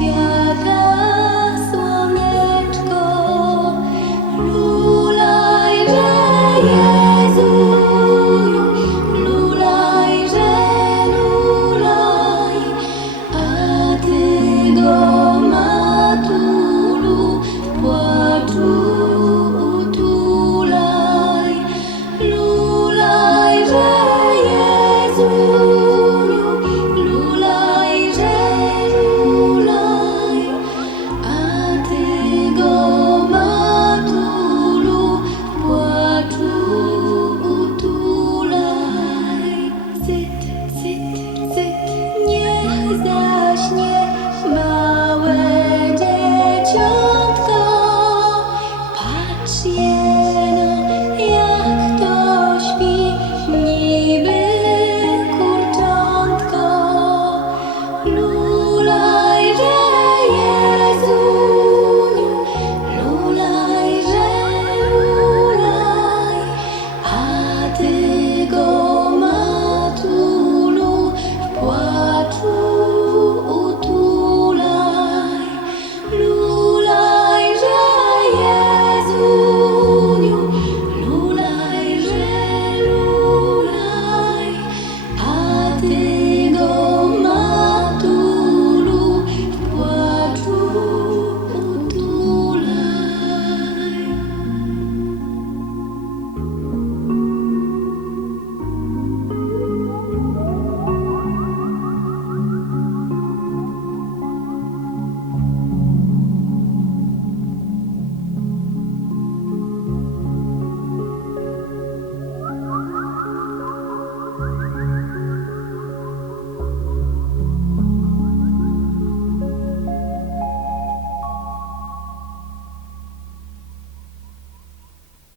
Yeah.